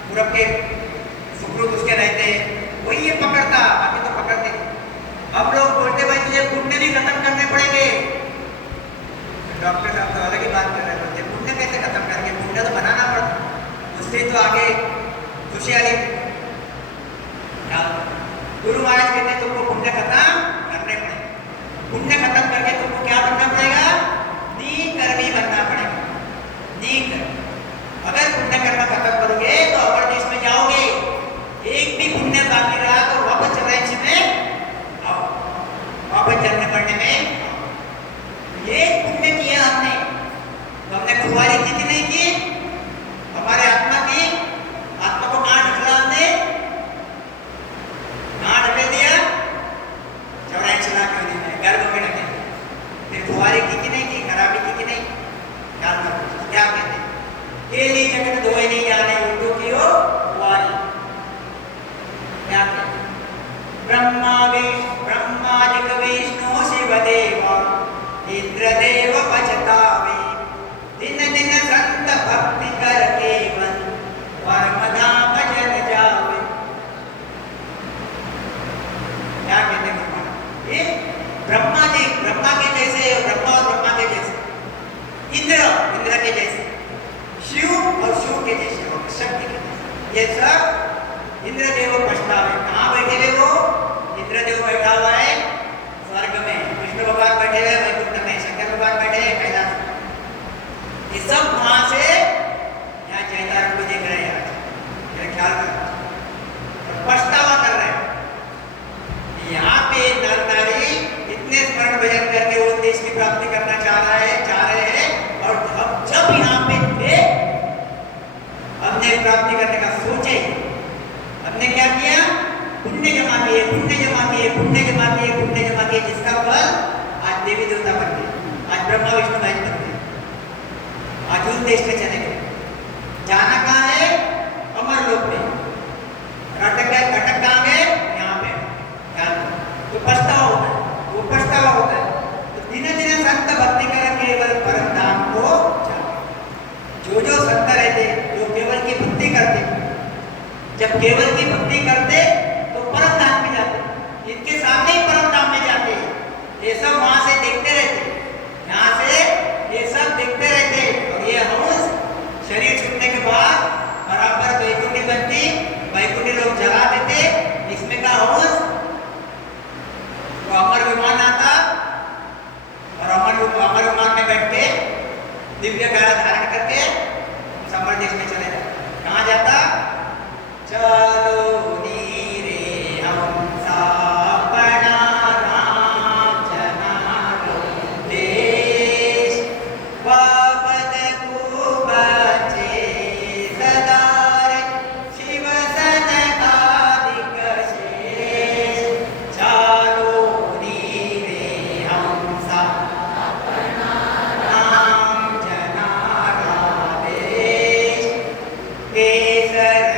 पूरब के सुकृत उसके रहते, वही ये पकड़ता, बाकी तो पकड़ते। हम लोग बोलते भाई तुझे पुण्य भी खत्म करने पड़ेंगे। डॉक्टर साहब तो अलग ही बात कर रहे होते, पुण्य कैसे खत्म करेंगे? पुण्य तो बनाना पड़ता, उससे तो आगे खुशहाली। गुरु महाराज कहते तुमको पुण्य खत्म करने पड़ेगा। पुण्य खत्म करके तुमको क्या बनना पड़ेगा? निकर्मी बनना पड़ेगा। अगर पुण्य कर्म खत्म करोगे तो अमर देश में जाओगे। एक भी पुण्य बाकी रहा तो वापस चौरासी में आओ, वापस जन्म करने में। ये पुण्य किया हमने, तो हमने खुआरी की कि नहीं की? हमारे आत्मा की, आत्मा को कहाँ ढकला हमने? कहाँ ढकेल दिया? 84 लाख योनि में, गर्भ में ढकेल दिया। फिर खुआरी की कि नहीं की? खराबी की कि नहीं? क्या कहते हैं? केली जगत धोए नहीं जाने, उल्टो की हो खुआरी। क्या कहते हैं? ब्रह्मादिक विष्णु शिव देव, इंद्रदेव पछतावे, दिन दिन संत भक्ति कर केवल, परम धाम जन जावे। क्या कहते हैं? ये ब्रह्मा के जैसे, ब्रह्मा और ब्रह्मा के जैसे, इंद्र के जैसे, शिव और शिव के जैसे, और शक्ति के जैसे, ये सब इंद्रदेव पछतावे। कहाँ बैठे हुए वो? इंद्रदेव बैठा हुआ है स्वर्ग में, विष्णु भगवान बैठे हुए वैकुंठ में, शंकर भगवान बैठे हैं कैलाश में। ये सब वहां से यहाँ चैतारण को देख रहे हैं। आज ख्याल करो, पछतावा कर रहे हैं। यहाँ पे नर नारी इतने स्मरण भजन करके वो देश की प्राप्ति करना चाह रहे हैं, और हम जब यहाँ पे थे हमने प्राप्ति करने का सोचे, हमने क्या किया? पुण्य जमा किए पुण्य जमा किए, जिसका फल आज देवी देवता बन गए, आज ब्रह्मा विष्णु महेश बन गए, आज उस देश में चले गए। जाना कहाँ है? अमर लोक में। अटक कहाँ गए? यहाँ पे। तो पछतावा होता है, वो पछतावा होता है। तो दिने दिने संत भक्ति कर केवल परम धाम को जाते। जो संत रहते, जो केवल की भक्ति करते, जब केवल की भक्ति करते तो परम धाम में जाते, इनके सामने ही परम धाम में जाते। ये सब वहां से देखते रहते, यहाँ से ये सब देखते रहते, और ये हंस शरीर छूटने के बाद बराबर वैकुंठी बनती, वैकुंठी लोग जला देते। इसमें का हंस तो अमर विमान आता, और अमर विमान में बैठ के दिव्य काया धारण करके समर देश में चले जाते। कहाँ जाता? चलो नीरे हंसा अपना राम जना देश, बापद को बचे सदार शिव सनकादिक शेष। चलो नीरे हंसा अपना राम जना देश, केसर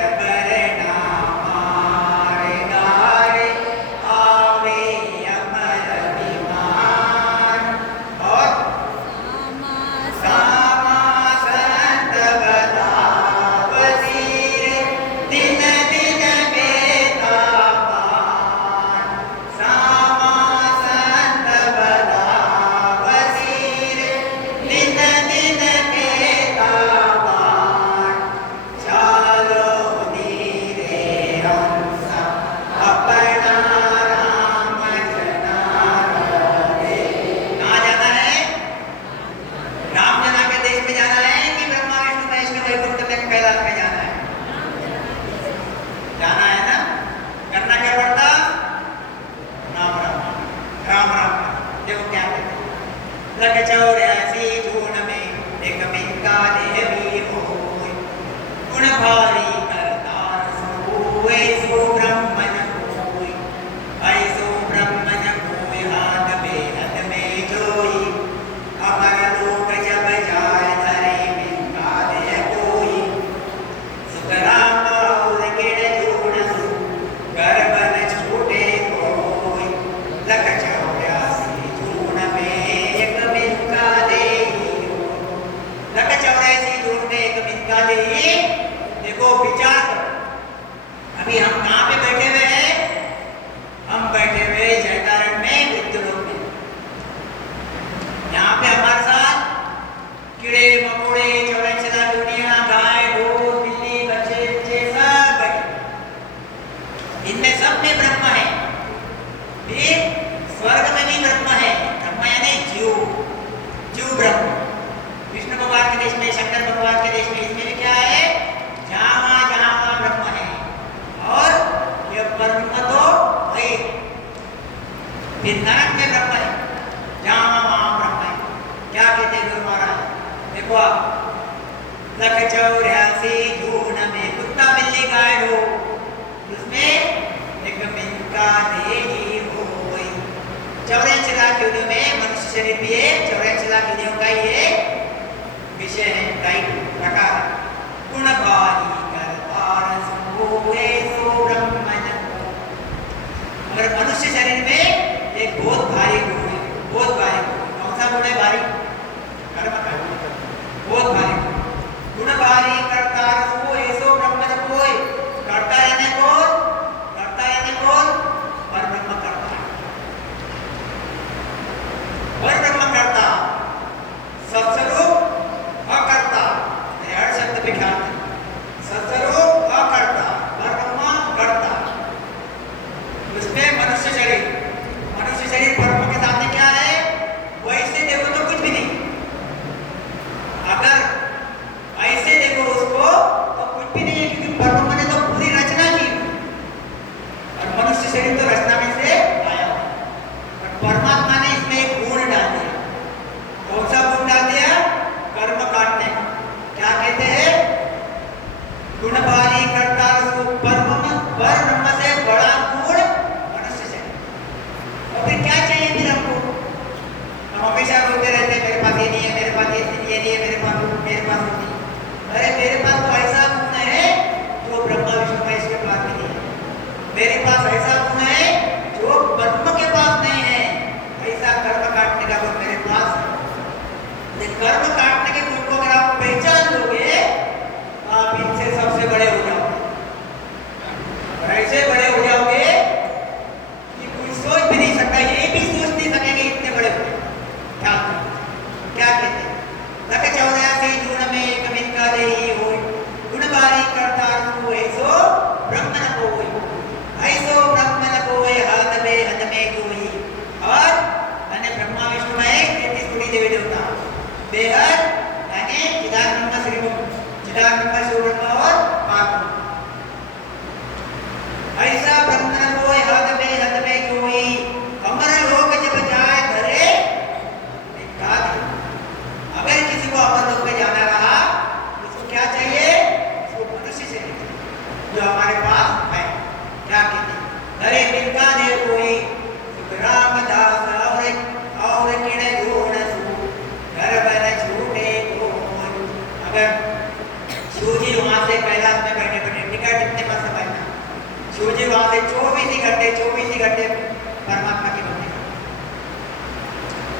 परमात्मा की भक्ति करते,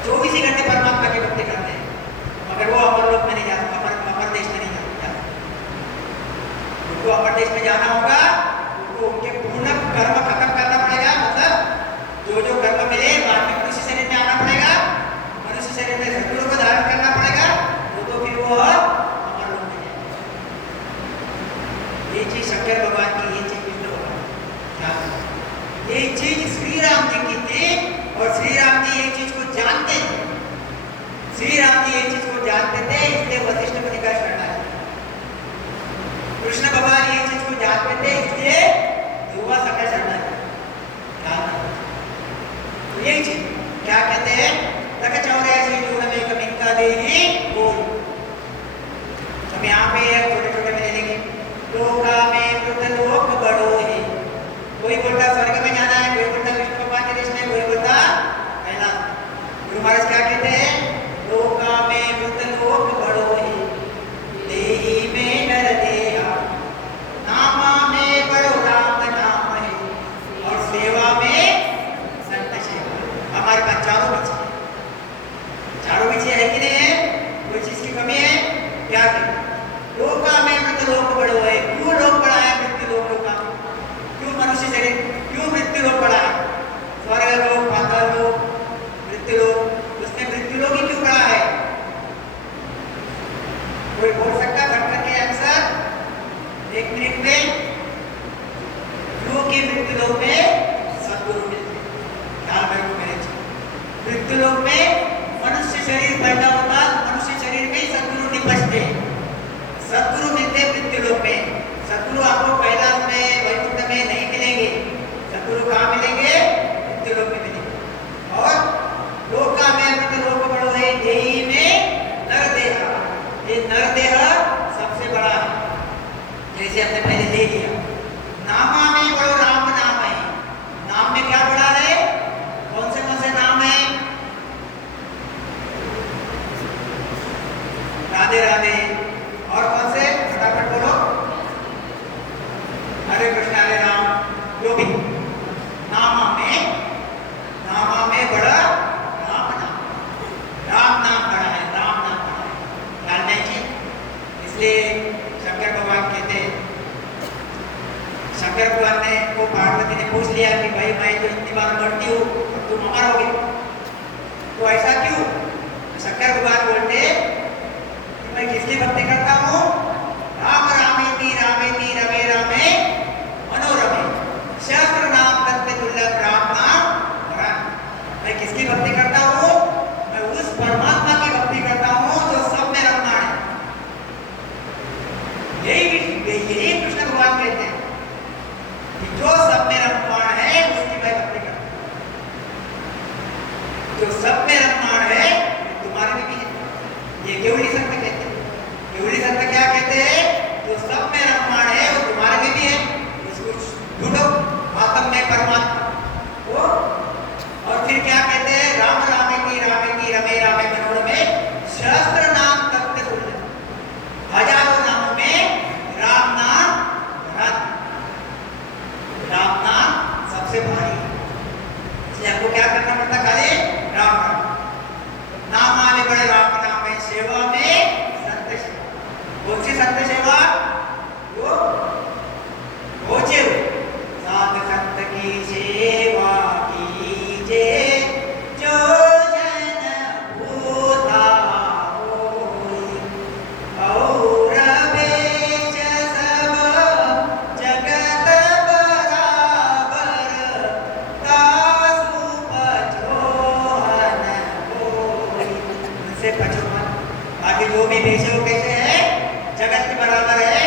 24 घंटे परमात्मा की भक्ति करते हैं, मगर वो अमर लोक में नहीं जाते, अमर देश में नहीं जाते। उनको अमर देश में जाना होगा, उनको उनके पूर्ण कर्म खत्म करना पड़ेगा, मतलब जो जो कर्म मिले बाद में मनुष्य शरीर में आना पड़ेगा, मनुष्य शरीर में सद्गुरु को धारण करना पड़ेगा, तो फिर वो अमर लोक में जाएंगे। ये चीज शंकर भगवान की, ये चीज विष्णु भगवान क्या, ये चीज श्री राम जी की थी और श्री राम जी ये चीज को जानते थे। श्री राम जी ये चीज को जानते थे, इसलिए वशिष्ठ मुनि का शरण आया। कृष्ण भगवान ये चीज को जानते थे, इसलिए दुर्वासा का शरण आया। तो यही चीज क्या कहते हैं, तक 84 जून में कमिंका देवी बोल। हम यहाँ पे छोटे छोटे में ले लेंगे, लोका में मृत लोक बड़ो है। कोई बोलता स्वर्ग में जाना है, कोई बोलता विष्णु भगवान के देश में, कोई बोलता कैलाश। गुरु महाराज क्या कहते हैं, लोका में मृत लोक बड़ो है, देही में नर देहा, नामा में बड़ो राम नाम है, और सेवा में संत सेवा। हमारे पास चारों बच्चे, चारों बच्चे है कि नहीं है, कोई चीज की कमी है क्या? लोका में मृत लोक बड़ो है। क्यों लोक बड़ा है? मृत्यु लोक का। क्यों मनुष्य शरीर, क्यों मृत्यु लोक बड़ा है? स्वर्ग लोक, पाताल लोक, मृत्यु लोक, उसमें मृत्यु लोक ही क्यों बड़ा है? कोई बोल सकता फट करके आंसर 1 मिनट में? क्योंकि मृत्यु लोक में सद्गुरु मिलते हैं। ख्याल रखो मेरे जी, मृत्यु लोक में मनुष्य शरीर पैदा होता, मनुष्य शरीर में सद्गुरु निपजते, सद्गुरु मिलते मृत्यु लोक में। सद्गुरु आपको कैलाश में, वैकुंठ में नहीं मिलेंगे, सद्गुरु कहाँ मिलेंगे? मृत्यु लोक में मिलेंगे। और लोका में मृत लोक बड़ो है, देही में नर देहा। ये नर देह सबसे बड़ा है, जैसे हमने पहले ले लिया। नामा में बड़ो राम नाम है। नाम में क्या बड़ा है? कौन से नाम है? राधे राधे। और कौन से? फटाफट बोलो। हरे कृष्ण हरे राम, जो भी नामा में बड़ा राम नाम, राम नाम बड़ा है, राम नाम बड़ा है। ध्यान दीजिए। इसलिए शंकर भगवान कहते हैं, शंकर भगवान ने को पार्वती ने पूछ लिया कि भाई मैं तो इतनी बार मरती हूँ, तुम अमर हो गए, तो ऐसा क्यों? शंकर भगवान बोलते मैं किसकी भक्ति करता हूँ? राम रामेति रामेति रमे रामे मनोरमे, शास्त्र नाम तत्व दुर्लभ राम नाम वरण। मैं किसकी भक्ति करता हूँ? मैं उस परमात्मा की भक्ति करता हूँ जो सब में रममाण है। यही कृष्ण भगवान कहते हैं कि जो सब में रममाण है उसकी मैं भक्ति करता हूँ। जो सब में रममाण है तुम्हारे में भी है। ये केवली संत कहते हैं। केवली संत क्या कहते हैं? जो सब में रममाण है वो तुम्हारे में भी है, इसको ढूंढो आत्म में परमात्मा वो। और फिर क्या कहते हैं? राम रामेति रमे रामे मनोरमे, शास्त्र नाम तत्व दुर्लभ। हजारों नामों में राम नाम बड़ा, राम नाम सबसे भारी। इसलिए आपको क्या करना पड़ता? खाली राम नाम। नाम आने बड़े राम नाम है, सेवा में संत सेवा। कौन सी संत सेवा? वो पहुंचे हो साध संत की सेवा कीजे, जो जन भूता होई, और बेच सब जगत बराबर, तासु पछोहन होई। उनसे पछो मत। बाकी जो भी बेचे हो कैसे है? जगत के बराबर है।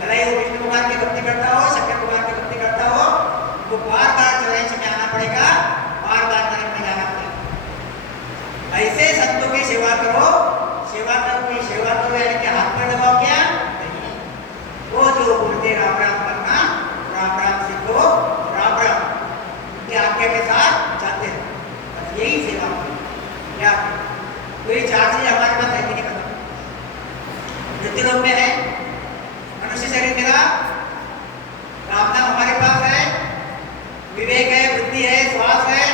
भले ही वो विष्णु भगवान की भक्ति करता हो, शंकर भगवान की भक्ति करता हो, वो बार बार चौरासी में आना पड़ेगा, बार बार नरक में जाना पड़ेगा। ऐसे संतों की सेवा करो। सेवा करो यानी कि हाथ पर दबाओ क्या? नहीं। वो जो बोलते राम राम करना, राम राम सीखो, राम राम की आज्ञा के साथ जाते रहो, यही सेवा करो। क्या तो ये 4 चीज हमारे पास है कि नहीं? मृत्यु लोक में है, मनुष्य शरीर मिला, राम नाम हमारे पास है, विवेक है, बुद्धि है, श्वास है,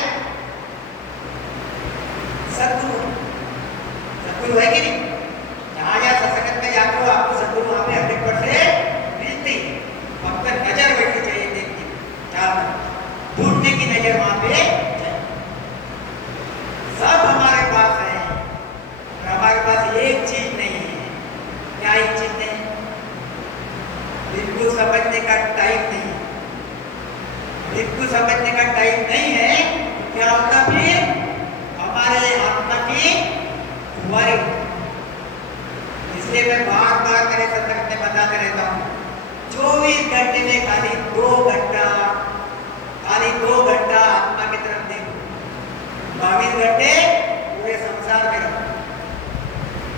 घंटे में खाली 2 घंटा आत्मा की तरफ देखो। 22 घंटे पूरे संसार में रहो,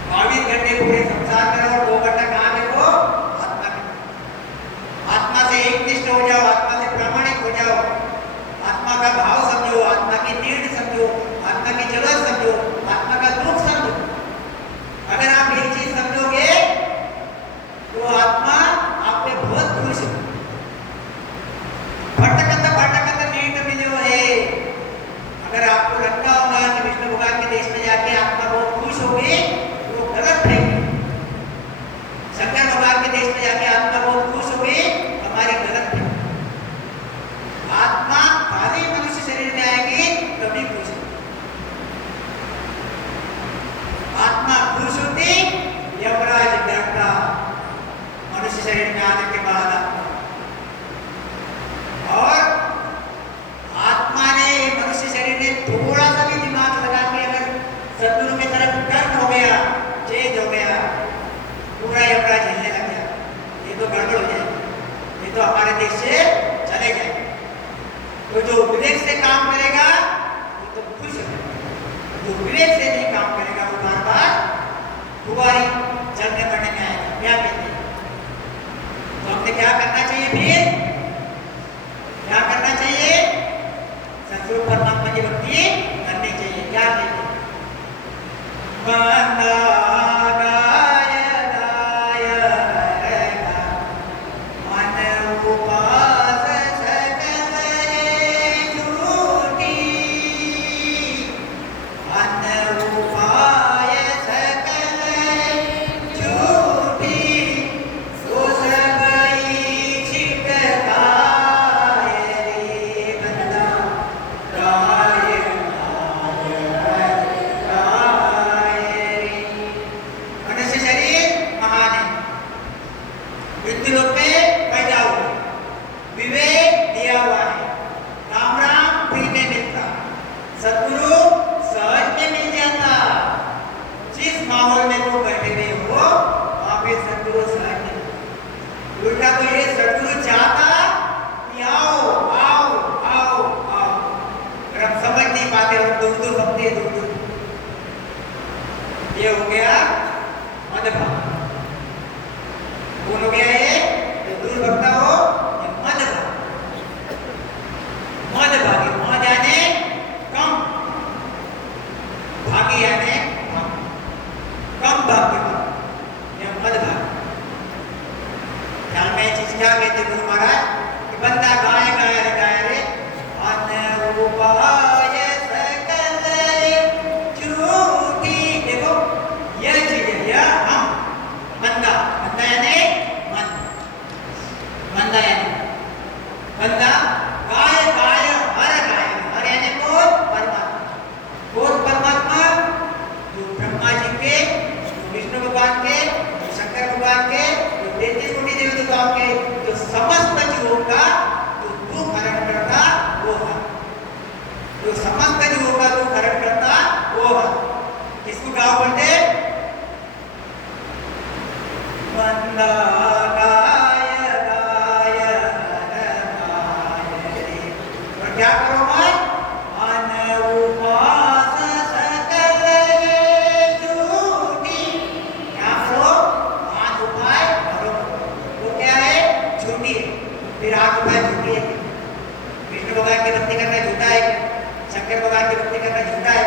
22 घंटे पूरे संसार में रहो, 2 घंटा कहाँ देखो? आत्मा की तरफ। आत्मा से एकनिष्ठ हो जाओ, आत्मा से प्रामाणिक हो जाओ, आत्मा का भाव समझो, आत्मा की नीड समझो, आत्मा की जरूरत समझो, आत्मा का दुख समझो। अगर आप ये चीज समझोगे तो आत्मा आप पे बहुत खुश है। भटकता नीड मिले है। अगर आपको लगता होगा कि विष्णु भगवान के देश में जाके आत्मा बहुत खुश होगी तो गलत है। शंकर भगवान के देश में जाके आत्मा बहुत खुश होगी, हमारी गलत है। आत्मा खाली मनुष्य शरीर में आएगी तभी खुश है। आत्मा खुश होती, यमराज डरता मनुष्य शरीर में आने के बाद। और आत्मा ने, मनुष्य शरीर ने थोड़ा सा भी दिमाग लगा के अगर सदगुरु की तरफ टर्न हो गया, चेंज हो गया, पूरा यमराज हिलने लग गया, ये तो गड़बड़ हो जाएगी, ये तो हमारे देश से चले जाएंगे। तो जो विवेक से काम करेगा वो तो खुश है, जो विवेक से नहीं काम करेगा वो बार बार कुंवारी चलने बढ़ने में आएगा। क्या कहते हैं? तो हमने क्या करना चाहिए फिर? क्या करना चाहिए? सतगुरु परमात्मा की भक्ति करनी चाहिए। क्या कहते हैं? ये हो गया मध्यभाग। कौन हो गया ये? जो दूर भक्ता हो, ये मध्यभाग। मध्यभागी, मध्य यानी कम, भागी यानी कम भाग्य, ये मध्यभाग। ध्यान में चीज क्या कहते गुरु महाराज कि बंदा गाय गाय रे गाय रे अनुपाय सकल झूठी। देखो यह चीज है, यह हम बंदा, बंदा यानी मन, बंदा यानी बंदा, गाय गाय हर गाय, हर यानी कौन? परमात्मा। कौन परमात्मा? जो ब्रह्मा जी के, जो विष्णु भगवान के, जो शंकर भगवान के, जो 33 कोटि देवी देवताओं के, जो समस्त जीवों का जो दुख हरण करता वो है, जो समस्त जीवों का दुख हरण करता वो है। किसको गाँव बोलते? बंदा गाय गाय गाय रे। और क्या करो मैं? अनुपास सकल झूठी। क्या करो? आठ उपाय करो। वो क्या है? झूठी है। फिर 8 उपाय झूठी है। विष्णु भगवान की भक्ति करना झूठा है, शंकर भगवान की भक्ति करना झूठा है,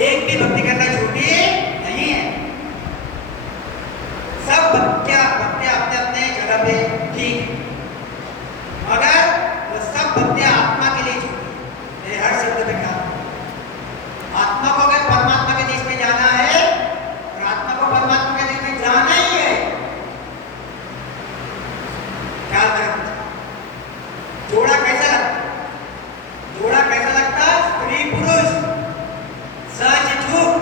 एक भी भक्ति करना झूठी नहीं है। सब भक्तियां अपने अपने जगह पे ठीक है, मगर वो सब भक्तियां आत्मा के लिए झूठी है। हर शब्द पे क्या, आत्मा को अगर परमात्मा के देश में जाना है और आत्मा को परमात्मा के देश में जाना ही है, ख्याल करें। जोड़ा कैसा लगता? जोड़ा कैसा लगता? स्त्री पुरुष, सच झूठ,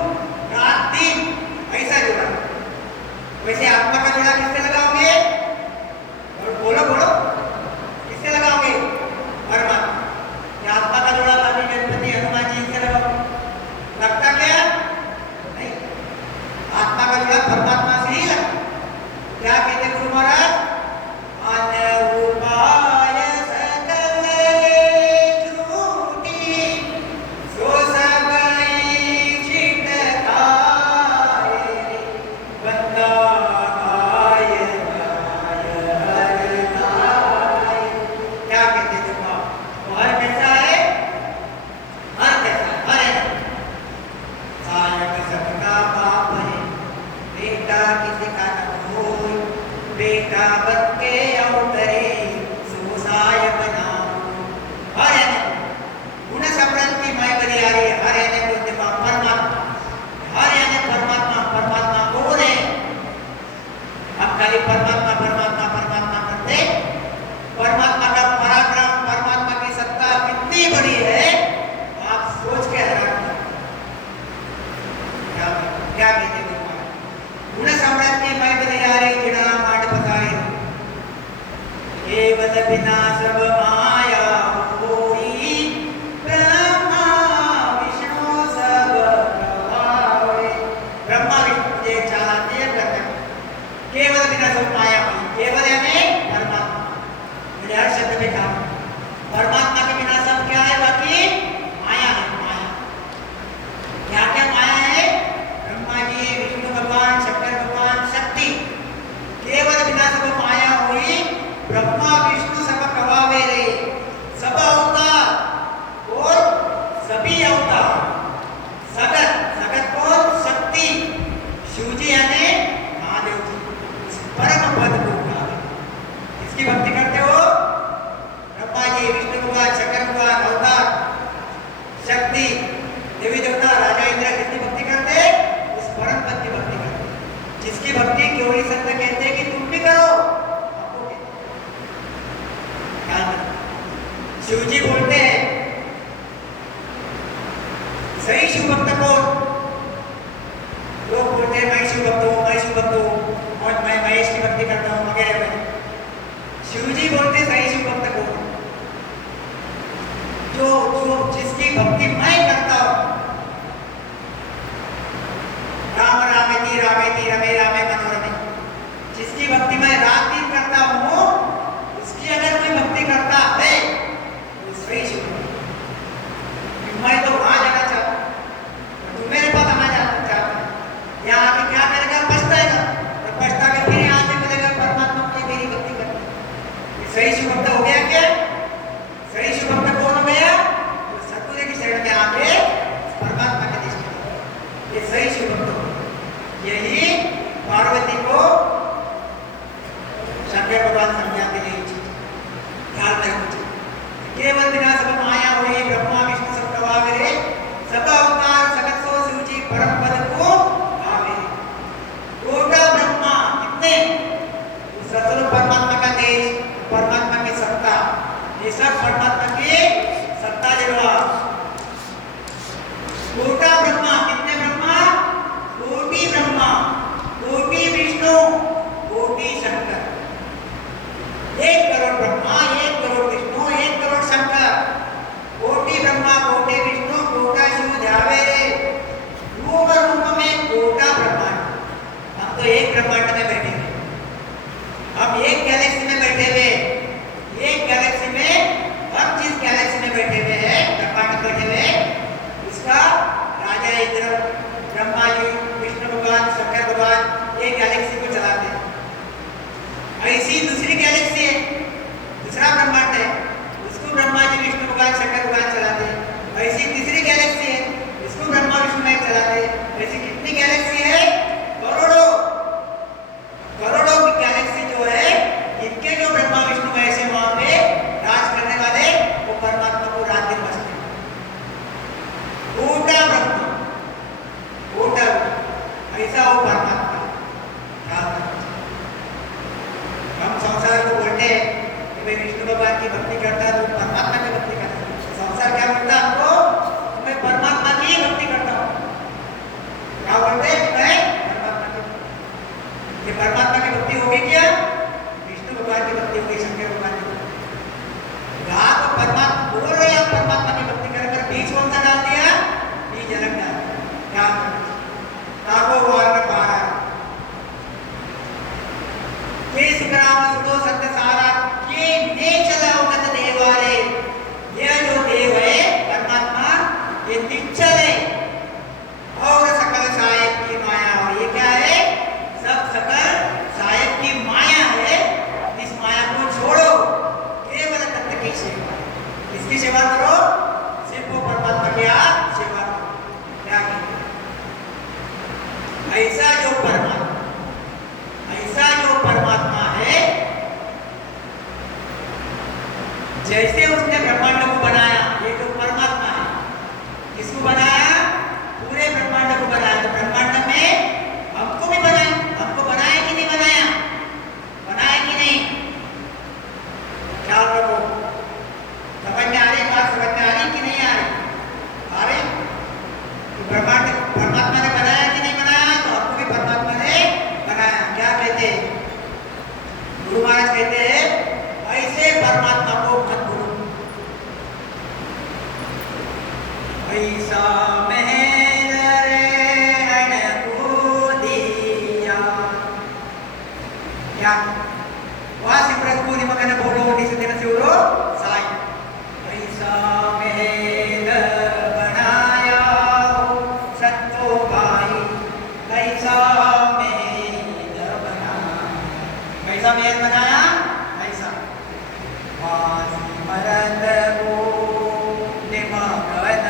शिव भक्त कौन? लोग बोलते हैं मैं शिव भक्त हूँ, मैं शिव भक्त हूँ और मैं महेश की भक्ति करता हूँ वगैरह वगैरह। शिवजी बोलते सही शिव भक्त कौन? जो जो जिसकी भक्ति मैं करता हूँ, राम रामेति रामेति रमे रामे मनोरमे, जिसकी भक्ति मैं रात दिन करता हूँ, उसकी अगर कोई भक्ति करता है तो सही शिव भक्त। मैं तो वहां जाना चाहता हूँ, तू मेरे पास आना चाहता है, यहाँ आके क्या करेगा? पछताएगा, और पछता के फिर यहाँ से मिलेगा परमात्मा की मेरी भक्ति करना। ये सही शिव भक्त हो गया क्या? सही शिव भक्त कौन हो गया? तो सतगुरु की शरण में आके परमात्मा के निष्ठा, ये सही शिव भक्त हो। यही पार्वती को शंकर भगवान समझाते हैं। ख्याल में रखो, केवल बिना सब माया हुई ब्रह्मा विष्णु सब प्रभावरे, सब अवतार सगत सो शिवजी परम पद को भावे। टोटा ब्रह्मा कितने? सतगुरु परमात्मा का देश, परमात्मा की सत्ता, ये सब परमात्मा की सत्ता जलवा। टोटा ब्रह्मा कितने? ब्रह्मा कोटि ब्रह्मा, कोटि विष्णु, कोटि शंकर। 1 करोड़ ब्रह्मा, 1 करोड़ विष्णु, 1 करोड़ शंकर। कोटि ब्रह्मा, कोटि विष्णु, कोटा शिव ध्यावे रे। रूप रूप में कोटा ब्रह्मांड। हम तो एक ब्रह्मांड में बैठे हैं, हम एक गैलेक्सी में बैठे हुए, एक गैलेक्सी में हम जिस गैलेक्सी में बैठे हुए हैं, ब्रह्मांड बैठे हुए, उसका राजा इंद्र, ब्रह्मा जी, विष्णु भगवान, शंकर भगवान एक गैलेक्सी को चलाते हैं। ऐसी दूसरी गैलेक्सी है, दूसरा ब्रह्मांड है, उसको ब्रह्मा जी, विष्णु भगवान, शंकर भगवान चलाते हैं। ऐसी तीसरी गैलेक्सी है, इसको ब्रह्मा विष्णु नायक चलाते हैं। ऐसी कितनी गैलेक्सी है? करोड़ों करोड़ों की गैलेक्सी जो है, इनके जो ब्रह्मा विष्णु महेश है वहां पे राज करने वाले, वो परमात्मा को रात दिन बसते हैं। कोटा ब्रह्मा, कोटा ऐसा वो परमात्मा। हम संसार को बोलते हैं कि मैं विष्णु भगवान की भक्ति करता है, तो परमात्मा की भक्ति करता है। संसार क्या बोलता है हमको? मैं परमात्मा की भक्ति करता हूँ। क्या बोलते हैं? मैं परमात्मा की। ये परमात्मा की भक्ति होगी क्या? विष्णु भगवान की भक्ति होगी, शंकर भगवान की भक्ति। कहा तो परमात्मा बोल रहे हैं, परमात्मा की भक्ति कर बीज कौन सा डाल दिया? बीज अलग डाल दिया। काको वार में पारा के सिकराम सुनो सत्य सारा के ने चला उगत देवारे। यह जो देव है परमात्मा, ये निश्चल है और सकल साहेब की माया। और ये क्या है? सब सकल साहेब की माया है। इस माया को छोड़ो, केवल तत्व की सेवा, इसकी सेवा करो, सिर्फ वो परमात्मा की आप सेवा करो। क्या ऐसा जो परमात्मा, ऐसा जो परमात्मा है, जैसे उसने ब्रह्मांड को बनाया, ये जो परमात्मा है, किसको बनाया? पूरे ब्रह्मांड को बनाया। तो ब्रह्मांड में हमको भी बनाया, हमको बनाया कि नहीं बनाया? बनाया कि नहीं? ख्याल रखो, समझ में आ रही बात? समझ में आ रही कि नहीं आ रही? आ रही? ब्रह्मांड परमात्मा ने बनाया कि नहीं बनाया? तो हमको भी परमात्मा ने बनाया। क्या कहते हैं गुरु महाराज? कहते हैं ऐसे परमात्मा को मत भूलो, ऐसा क्या वासी प्रभु निमगन बोलो निसदिन सिवरो साई। ऐसा महल बनाया सत्तो भाई, ऐसा महल बनाया। कैसा महल बनाया? ऐसा वासी मरद को निमगन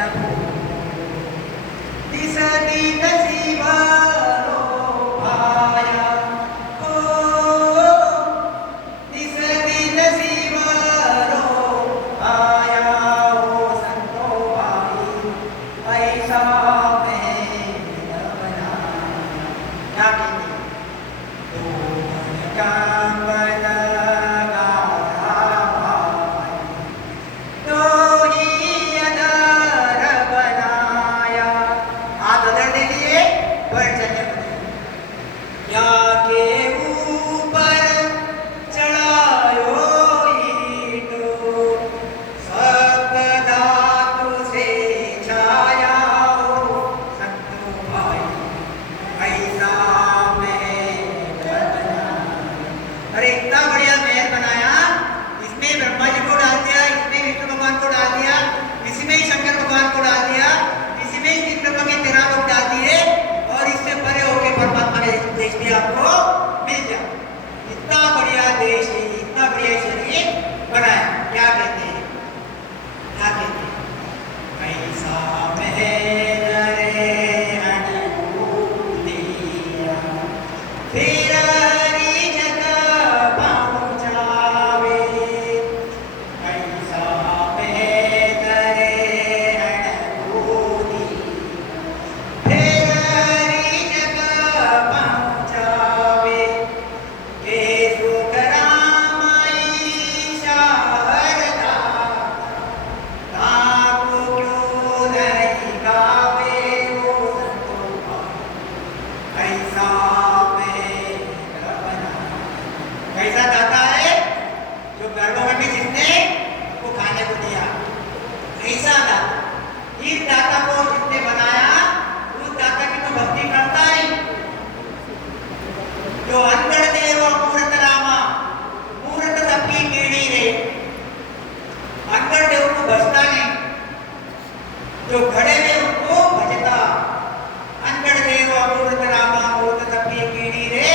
कैसा दाता, इस दाता को जिसने बनाया उस दाता की तो भक्ति करता नहीं। जो अंगड़ देव मूर्त रामा, मूर्त सबकी कीड़ी रे, अंगड़ देव को भजता नहीं, जो घड़े में उनको भजता। अंगड़ देव मूर्त रामा मूर्त सबकी कीड़ी रे,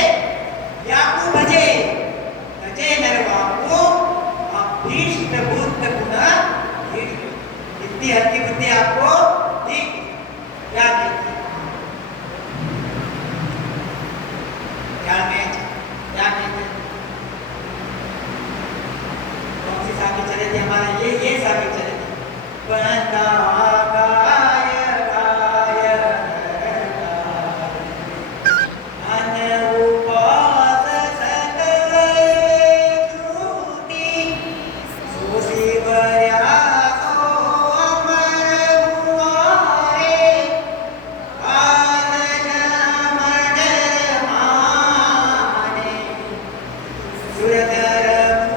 याकू भजे भजे नरवाको अभीष्ट भूत गुण हीन। इतनी हल्की बुद्धि आपको ठीक क्या कहती है? ध्यान में क्या कहते हैं? कौन सी साखी चले थी हमारे? ये साखी चले थी। बंदा गाय गाय अन उपास सकल त्रुटि, सोसी बर्या सो अमर हुआरे, काल जमडर माने, सुरधर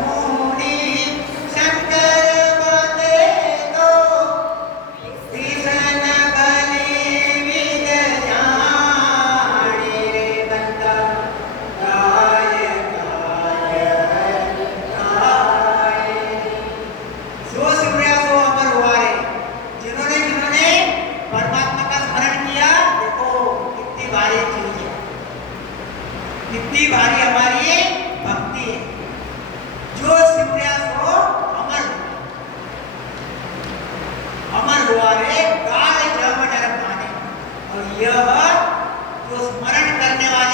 मुनि शंकर बंदे तो, कृष्ण बलि विद जाने रे। बंदा गाय गाय गाय, सो सिमरिया सो अमर हुआ रे। जिन्होंने जिन्होंने परमात्मा का स्मरण किया, देखो कितनी भारी चीज है, कितनी भारी हमारी भक्ति है। जो सिमरिया सो अमर हुआ, अमर हुआ रे, काल जम डर माने। और यह जो स्मरण करने वाले